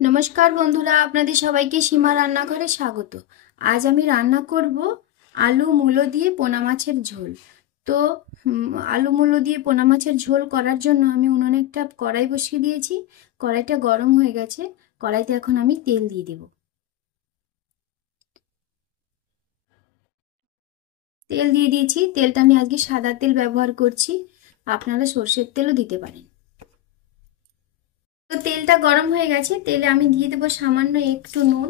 নমস্কার বন্ধুরা, আপনাদের সবাইকে সীমা রান্নাঘরে স্বাগত। আজ আমি রান্না করব আলু মূলো দিয়ে পোনা মাছের ঝোল। তো আলু মূলো দিয়ে পোনা মাছের ঝোল করার জন্য আমি উনুনে একটা কড়াই বসিয়ে দিয়েছি। কড়াইটা গরম হয়ে গেছে। কড়াইতে এখন আমি তেল দিয়ে দেব। তেল দিয়ে দিয়েছি। তেলটা আমি আজকে সাদা তেল ব্যবহার করছি, আপনারা সর্ষের তেলও দিতে পারেন। তো তেলটা গরম হয়ে গেছে। তেলে আমি দিয়ে দেবো সামান্য একটু নুন।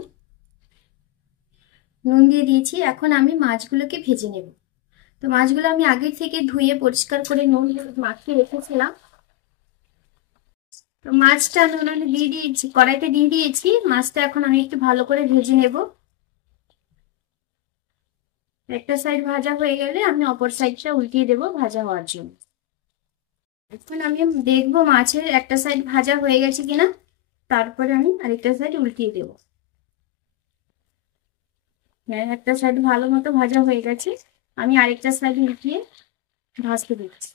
নুন দিয়ে দিয়েছি। এখন আমি মাছগুলোকে ভেজে নেব। তো মাছগুলো আমি আগে থেকে ধুয়ে পরিষ্কার করে নুন মাখিয়ে রেখেছিলাম। তো মাছটা নুন দিয়ে দিয়েছি, কড়াইতে দিয়ে দিয়েছি। মাছটা এখন আমি একটু ভালো করে ভেজে নেব। একটা সাইড ভাজা হয়ে গেলে আমি অপর সাইডটা উল্টিয়ে দেবো ভাজা হওয়ার জন্য। এখন আমি দেখবো মাছের একটা সাইড ভাজা হয়ে গেছে কিনা, তারপরে আমি আরেকটা সাইড উল্টিয়ে দেবো। হ্যাঁ, একটা সাইড ভালো মতো ভাজা হয়ে গেছে। আমি আরেকটা সাইড উল্টিয়ে ভাজতে দিচ্ছি।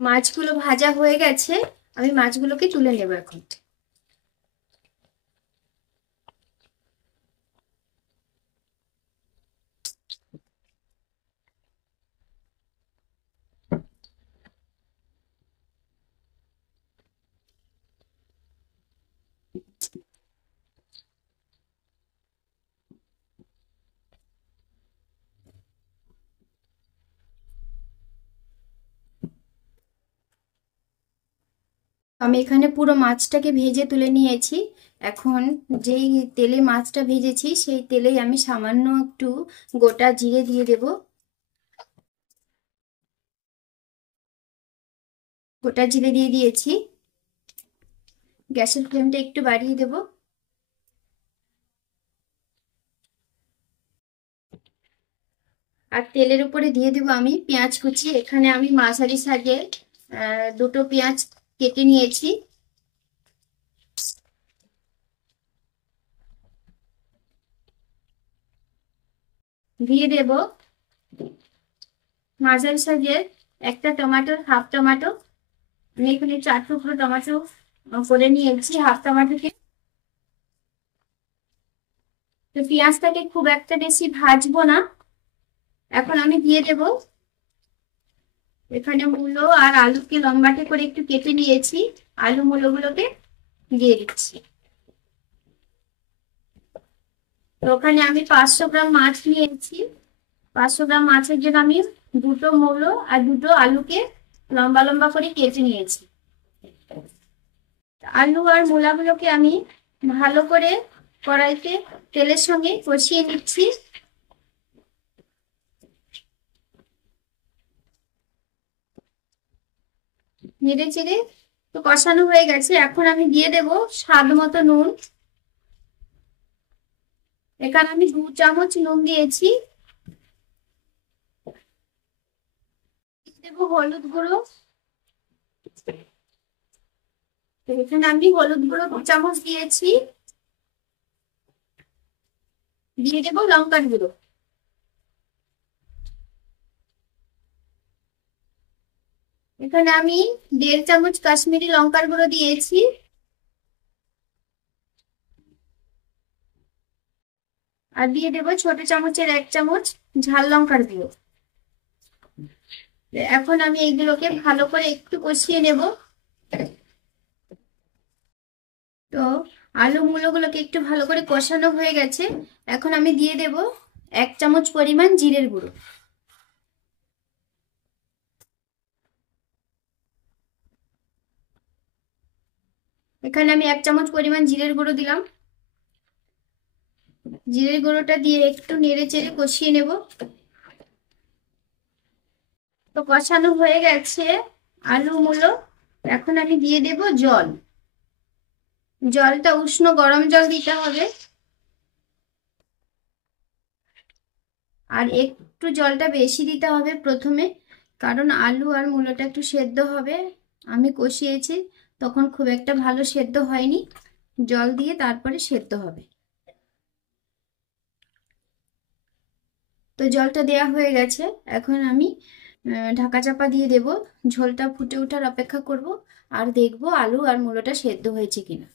মাছগুলো ভাজা হয়ে গেছে। আমি মাছগুলোকে তুলে নেব এখন। আমি এখানে পুরো মাছটাকে ভেজে তুলে নিয়েছি। এখন যেই তেলে মাছটা ভেজেছি সেই তেলেই আমি সামান্য একটু গোটা জিরে দিয়ে দেব। গোটা জিরে দিয়ে দিয়েছি। গ্যাসের ফ্লেমটা একটু বাড়িয়ে দেব। আর তেলের উপরে দিয়ে দেব আমি পেঁয়াজ কুচি। এখানে আমি মাঝারি সাইজে দুটো পেঁয়াজ কেটে নিয়েছি। দিয়ে দেব মাঝারি সাইজের একটা টমেটো, হাফ টমেটো। আমি এখানে 4 টুকরো টমেটো করে নিয়েছি, হাফ টমেটোকে। তো পেঁয়াজটাকে খুব একটা বেশি ভাজবো না। এখন আমি দিয়ে দেব এখানে মূলো আর আলুকে লম্বাটে করে একটু কেটে নিয়েছি। আলু মূলোগুলোকে দিয়ে দিচ্ছি। তো ওখানে আমি 500 গ্রাম মাছ নিয়েছি। 500 গ্রাম মাছের জন্য আমি দুটো মূলো আর দুটো আলুকে লম্বা লম্বা করে কেটে নিয়েছি। আলু আর মূলাগুলোকে আমি ভালো করে কড়াইতে তেলের সঙ্গে কষিয়ে নিচ্ছি। নেড়ে চেড়ে তো কষানো হয়ে গেছে। এখন আমি দিয়ে দেব স্বাদ মতো নুন। এখানে আমি 2 চামচ নুন দিয়েছি। দেব হলুদ গুঁড়ো। এখানে আমি হলুদ গুঁড়ো 2 চামচ দিয়েছি। দিয়ে দেব লঙ্কার গুঁড়ো। এখানে আমি 1.5 চামচ কাশ্মীরি লঙ্কার গুঁড়ো দিয়েছি। আর দিয়ে দেব ছোট চামচের 1 চামচ ঝাল লঙ্কার গুঁড়ো। এখন আমি এগুলোকে ভালো করে একটু কষিয়ে নেব। তো আলু মূলোগুলোকে একটু ভালো করে কষানো হয়ে গেছে। এখন আমি দিয়ে দেব 1 চামচ পরিমাণ জিরের গুঁড়ো। এখানে আমি 1 চামচ পরিমাণ জিরের গুঁড়ো দিলাম। জিরের গুঁড়োটা দিয়ে একটু নেড়ে চেড়ে কষিয়ে নেব। তো কষানো হয়ে গেছে আলু মূলো। এখন আমি দিয়ে দেব জল। জলটা উষ্ণ গরম জল দিতে হবে। আর একটু জলটা বেশি দিতে হবে প্রথমে, কারণ আলু আর মূলোটা একটু সেদ্ধ হবে। আমি কষিয়েছি তখন খুব একটা ভালো সেদ্ধ হয়নি। জল দিয়ে তারপরে সেদ্ধ হবে। তো জলটা দেয়া হয়ে গেছে, এখন আমি ঢাকা চাপা দিয়ে দেব। ঝোলটা ফুটে ওঠার অপেক্ষা করব আর দেখব আলু আর মূলোটা সেদ্ধ হয়েছে কিনা।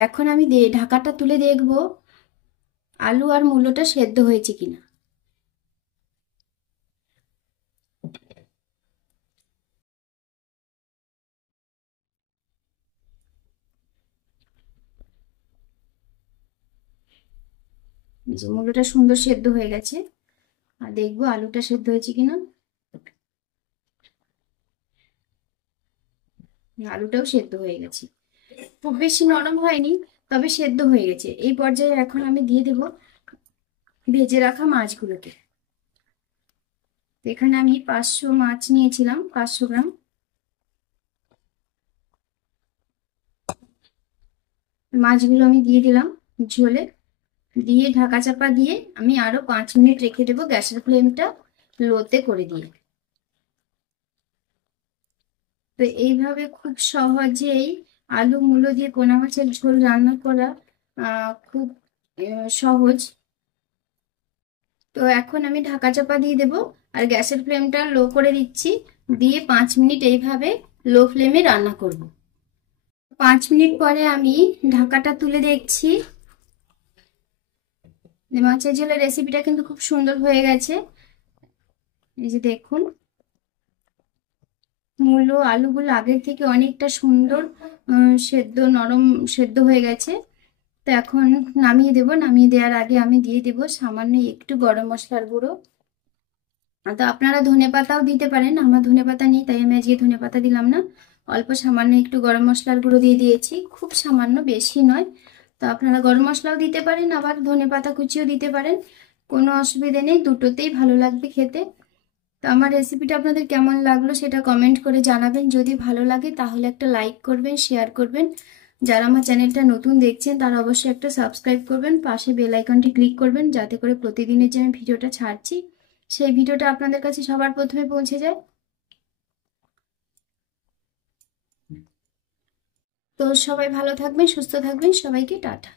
এখন আমি ঢাকাটা তুলে দেখব আলু আর মূলোটা সেদ্ধ হয়েছে কিনা। যে মূলোটা সুন্দর সেদ্ধ হয়ে গেছে, আর দেখবো আলুটা সেদ্ধ হয়েছে কিনা। আলুটাও সেদ্ধ হয়ে গেছে, খুব বেশি নরম হয়নি, তবে সেদ্ধ হয়ে গেছে। এই পর্যায়ে এখন আমি দিয়ে দেব ভেজে রাখা মাছগুলোকে। এখানে আমি 500 মাছ নিয়েছিলাম, 500 গ্রাম। মাছগুলো আমি দিয়ে দিলাম ঝোলে, দিয়ে ঢাকা চাপা দিয়ে আমি আরো 5 মিনিট রেখে দেবো, গ্যাসের ফ্লেমটা লোতে করে দিয়ে। তো এইভাবে খুব সহজেই আলু মূলো দিয়ে পোনা মাছের ঝোল রান্না করা খুব সহজ। তো এখন আমি ঢাকা চাপা দিয়ে দেবো আর গ্যাসের ফ্লেমটা লো করে দিচ্ছি, দিয়ে 5 মিনিট এইভাবে লো ফ্লেমে রান্না করব। 5 মিনিট পরে আমি ঢাকাটা তুলে দেখছি, মাছের ঝোলের রেসিপিটা কিন্তু খুব সুন্দর হয়ে গেছে। এই যে দেখুন, মূলো আলুগুলো আগের থেকে অনেকটা সুন্দর সেদ্ধ, নরম সেদ্ধ হয়ে গেছে। তো এখন নামিয়ে দেবো, নামিয়ে দেওয়ার আগে আমি দিয়ে দেবো সামান্য একটু গরম মশলার গুঁড়ো। তো আপনারা ধনেপাতাও দিতে পারেন, আমার ধনেপাতা নেই তাই আমি আজকে ধনেপাতা দিলাম না। অল্প সামান্য একটু গরম মশলার গুঁড়ো দিয়ে দিয়েছি, খুব সামান্য, বেশি নয়। তো আপনারা গরম মশলাও দিতে পারেন, আবার ধনেপাতা কুচিও দিতে পারেন, কোনো অসুবিধে নেই, দুটোতেই ভালো লাগবে খেতে। তো আমার রেসিপিটা আপনাদের কেমন লাগলো সেটা কমেন্ট করে জানাবেন। যদি ভালো লাগে তাহলে একটা লাইক করবেন, শেয়ার করবেন। যারা আমার চ্যানেলটা নতুন দেখছেন তারা অবশ্যই একটা সাবস্ক্রাইব করবেন, পাশে বেল আইকনটি ক্লিক করবেন, যাতে করে প্রতিদিনের যে আমি ভিডিওটা ছাড়ছি সেই ভিডিওটা আপনাদের কাছে সবার প্রথমে পৌঁছে যায়। তো সবাই ভালো থাকবেন, সুস্থ থাকবেন, সবাইকে টাটা।